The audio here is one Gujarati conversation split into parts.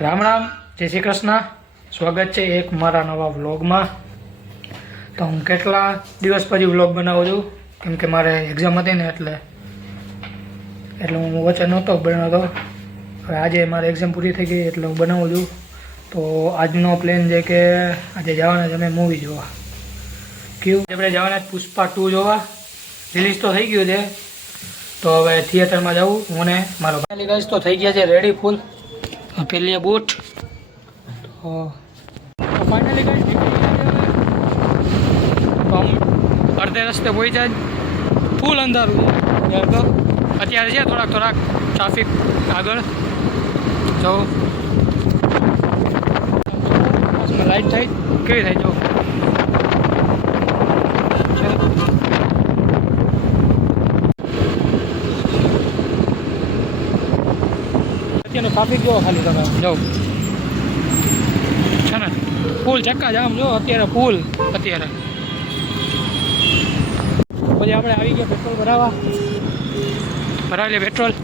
રામ રામ, જય શ્રી કૃષ્ણ. સ્વાગત છે એક મારા નવા વ્લોગમાં. તો હું કેટલા દિવસ પછી વ્લોગ બનાવું છું, કેમ કે મારે એક્ઝામ હતી ને એટલે હું વચ્ચે નહોતો બનાવતો. હવે આજે મારી એક્ઝામ પૂરી થઈ ગઈ એટલે હું બનાવું છું. તો આજનો પ્લાન છે કે આજે જવાના છે અમે મૂવી જોવા. કયું આપણે જવાના પુષ્પા 2 જોવા. રિલીઝ તો થઈ ગયું છે, તો હવે થિયેટરમાં જવું. હું ને મારો ફેમિલી ગાઈસ તો થઈ ગયા છે રેડી ફૂલ. પેલી બૂટ તો ફાઇનલી ગાઈસ નીકળી ગયા છે. તો આમ અડધે રસ્તે પહોંચ્યા જ ફૂલ અંધારું છે. તો અત્યારે છે થોડાક ટ્રાફિક આગળ જો લાઈટ થાય કેવી થાય જો. અત્યારનો ટ્રાફિક જો ખાલી તમે જાઓ છે ને ફૂલ ચક્કા જામ જો અત્યારે ફૂલ. અત્યારે પછી આપણે આવી ગયા પેટ્રોલ ભરાવી લે પેટ્રોલ.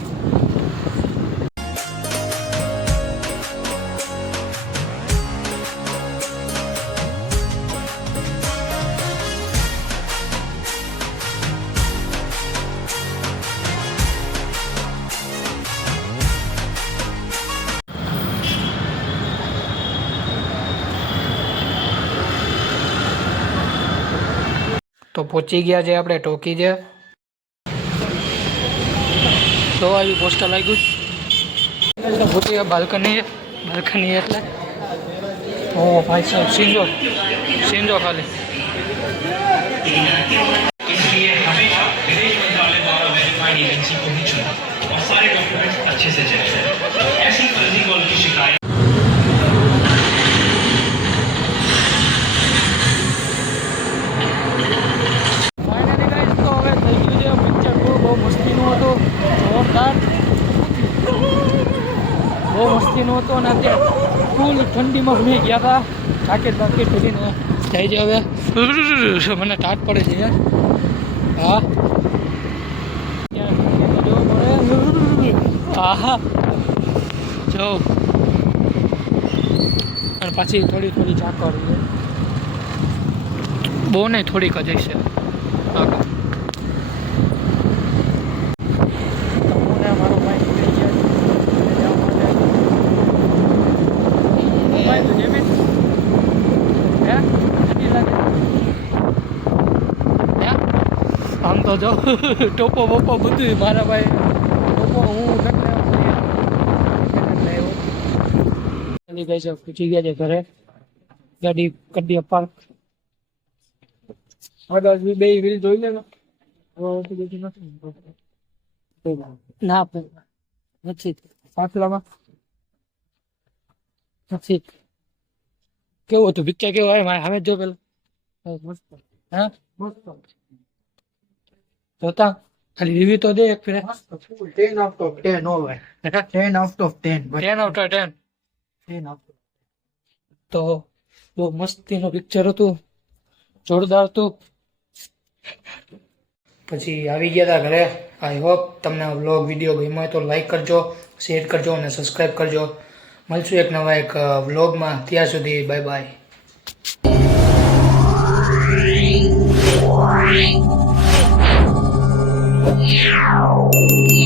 તો પહોંચી ગયા છે આપણે ટોકી છે. તો આવી પોસ્ટર લાગ્યું તો પહોંચી ગયા બાલ્કની એટલે ઓ ભાઈ સાહેબ સિંજો ખાલી. બહુ મસ્તીનો હતો ને અત્યારે ફૂલ ઠંડીમાં મેં ગયા હતા. જાકેટ પહેરીને જાય છે. હવે મને ટાટ પડે છે યાર. હા હા જો અને પાછી થોડી ઝાકળ છે. બહુ નહીં થોડીક જ હશે. આમ તો જો ટોપો બોપો બધું મારા ભાઈ ટોપો હું ગઈ છે. પૂછી ગયા છે ઘરે. ગાડી કરી પાર્ક. આગળ બે વ્હીલ જોઈ લે ના નથી પાછલામાં નથી. કેવું હતું પિક્ચર? કેવું હોય મારે હવે જો પેલા મસ્ત. હા મસ્ત જોતા ખાલી રિવ્યુ તો દે એક ફેર. 10 out of 10 હોય. 10 out of 10 10 out of 10 તો બહુ મસ્તીનું પિક્ચર હતું, જોરદાર હતું. પછી આવી ગયા હતા ઘરે. આઈ હોપ તમને આ વ્લોગ વિડીયો ગમ્યો હોય તો લાઈક કરજો, શેર કરજો અને સબસ્ક્રાઈબ કરજો. મળશું એક નવા એક વ્લોગમાં. ત્યાં સુધી બાય બાય. Yeah.